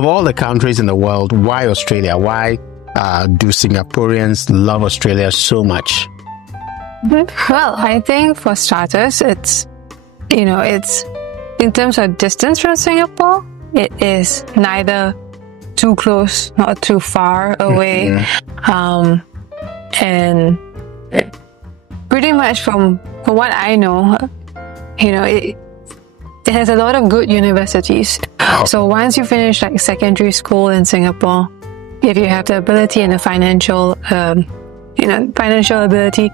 of all the countries in the world, why Australia? Why do Singaporeans love Australia so much? Well, I think for starters, it's in terms of distance from Singapore, it is neither too close nor too far away. And pretty much from what I know, it has a lot of good universities. So once you finish like secondary school in Singapore, if you have the ability and the financial ability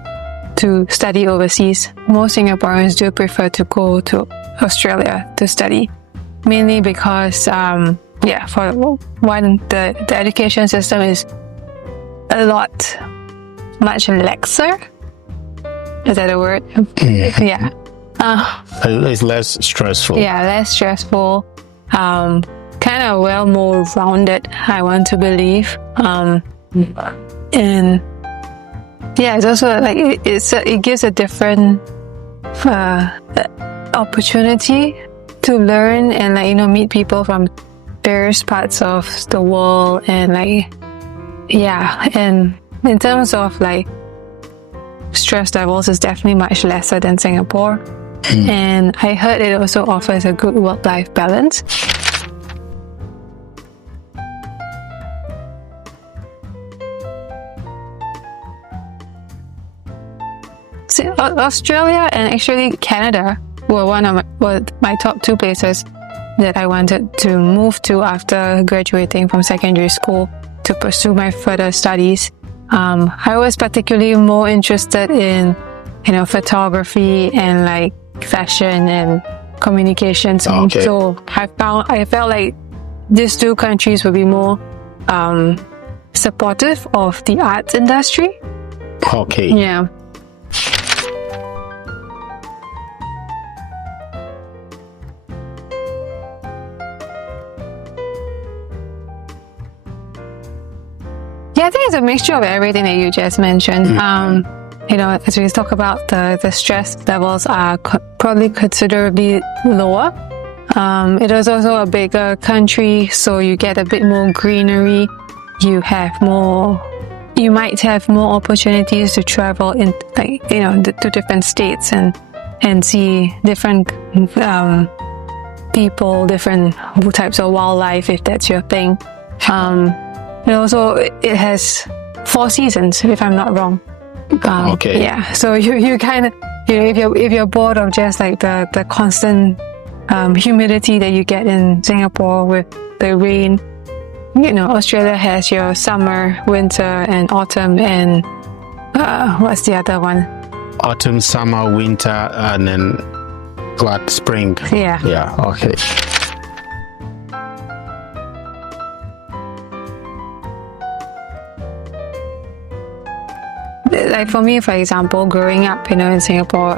to study overseas, most Singaporeans do prefer to go to Australia to study, mainly because for one, the education system is much laxer. Is that a word? Yeah. It's less stressful. Yeah, less stressful. Kind of more rounded, I want to believe. And it's also like it gives a different opportunity to learn and meet people from various parts of the world, and and in terms of stress levels, is definitely much lesser than Singapore. And I heard it also offers a good work-life balance. Australia and actually Canada were my top two places that I wanted to move to after graduating from secondary school to pursue my further studies. I was particularly more interested in photography and fashion and communications. Okay. So I felt like these two countries would be more supportive of the arts industry. Okay. Yeah. Yeah, I think it's a mixture of everything that you just mentioned. As we talk about the stress levels are probably considerably lower. It is also a bigger country, so you get a bit more greenery. You might have more opportunities to travel in to different states and see different people, different types of wildlife, if that's your thing. And also it has 4 seasons, if I'm not wrong. Okay. Yeah. So you kind of if you're bored of just the constant humidity that you get in Singapore with the rain, Australia has your summer, winter, and autumn, and what's the other one? Autumn, summer, winter, and then spring. Yeah. Yeah. Okay. For me, for example, growing up, in Singapore,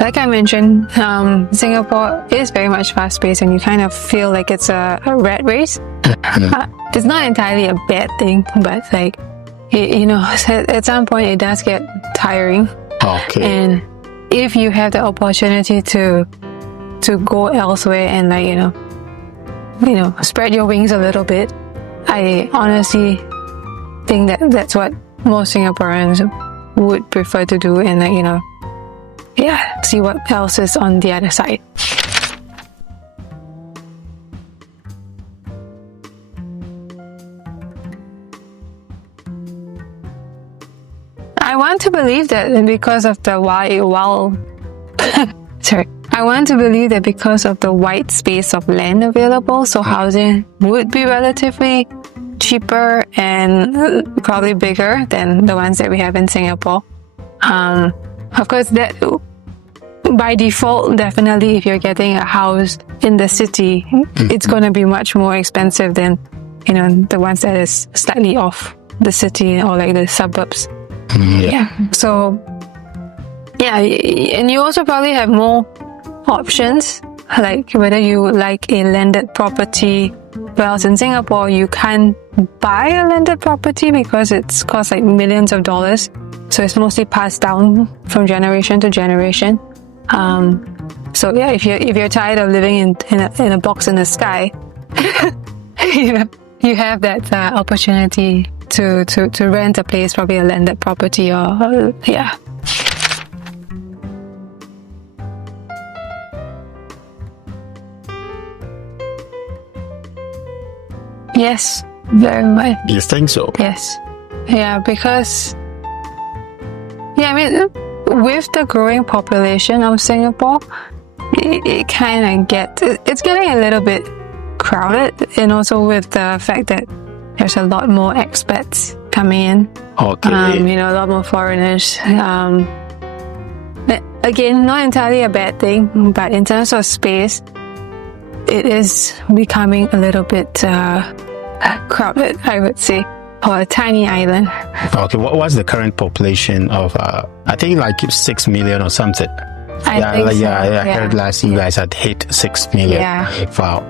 like I mentioned, Singapore is very much fast-paced, and you kind of feel like it's a rat race. It's not entirely a bad thing, but at some point it does get tiring. Okay. And if you have the opportunity to go elsewhere and spread your wings a little bit, I honestly think that that's what most Singaporeans would prefer to do, and see what else is on the other side. I want to believe that because of the wide space of land available, so housing would be relatively cheaper and probably bigger than the ones that we have in Singapore. Of course, that by default, definitely if you're getting a house in the city, it's going to be much more expensive than the ones that is slightly off the city or the suburbs. So and you also probably have more options, whether you like a landed property. Whereas in Singapore, you can't buy a landed property because it's cost millions of dollars. So it's mostly passed down from generation to generation. If you're tired of living in a box in the sky, you have that opportunity to rent a place, probably a landed property, or yeah. Yes, very much. You think so? Yes. Yeah, because I mean, with the growing population of Singapore, it kind of it's getting a little bit crowded, and also with the fact that there's a lot more expats coming in. Okay. A lot more foreigners. Again, not entirely a bad thing, but in terms of space, it is becoming a little bit crowded, I would say, for a tiny island. Okay, what's the current population of, I think like 6 million or something? I think so. I heard last you guys had hit 6 million. Yeah. Wow.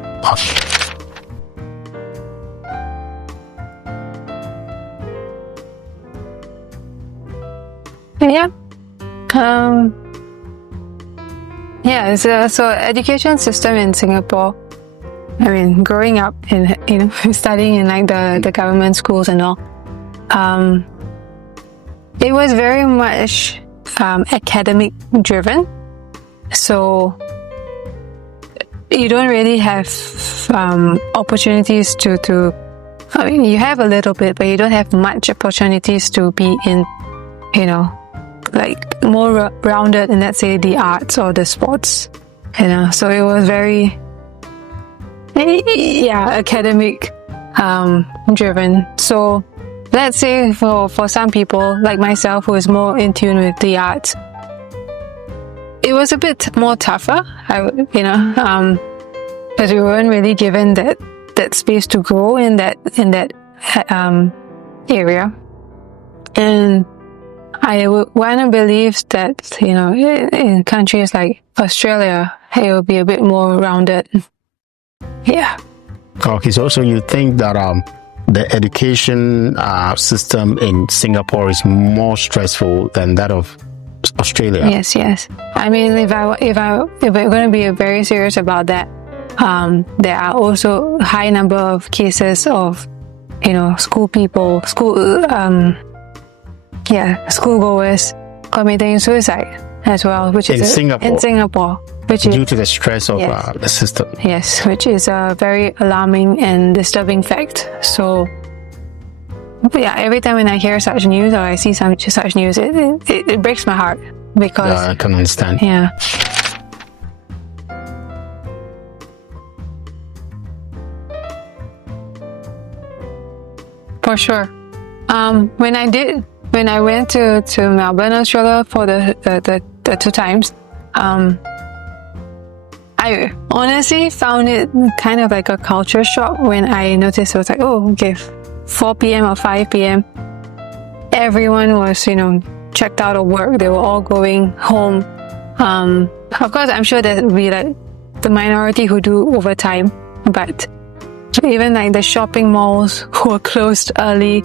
So education system in Singapore, I mean, growing up in, studying in like the government schools and all, it was very much academic driven. So you don't really have opportunities to I mean, you have a little bit, but you don't have much opportunities to be in, like more rounded in, let's say, the arts or the sports, so it was very academic driven. So let's say for some people like myself who is more in tune with the arts, it was a bit more tougher, because we weren't really given that space to grow in that area. And I want to believe that, in countries like Australia, it will be a bit more rounded. Yeah. Okay, so you think that the education system in Singapore is more stressful than that of Australia? Yes. I mean, if we're going to be very serious about that, there are also a high number of cases of, schoolgoers committing suicide as well, which is in Singapore, which due is to the stress of the system. Yes, which is a very alarming and disturbing fact. So, every time when I hear such news or I see such news, it breaks my heart because I can understand. Yeah. For sure. When I went to Melbourne, Australia for the 2 times, I honestly found it kind of like a culture shock when I noticed it was like, 4 p.m. or 5 p.m. everyone was, checked out of work. They were all going home. Of course, I'm sure there will be like the minority who do overtime, but even like the shopping malls who are closed early.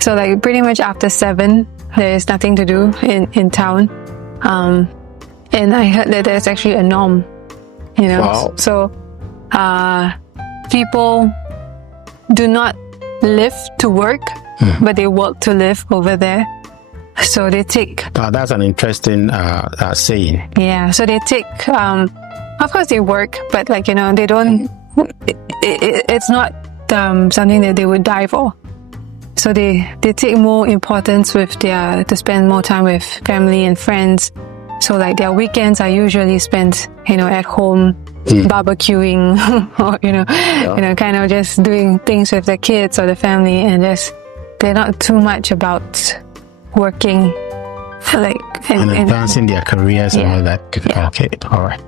So like pretty much after 7, there is nothing to do in town. And I heard that there's actually a norm, Wow. So people do not live to work, but they work to live over there. So they take... that's an interesting saying. Yeah, so they take... of course they work, but like, they don't... It's not something that they would die for. So they take more importance to spend more time with family and friends. So like their weekends are usually spent, at home, barbecuing, or kind of just doing things with the kids or the family, and they're not too much about working, like and advancing their careers and all that. Yeah. Okay, all right.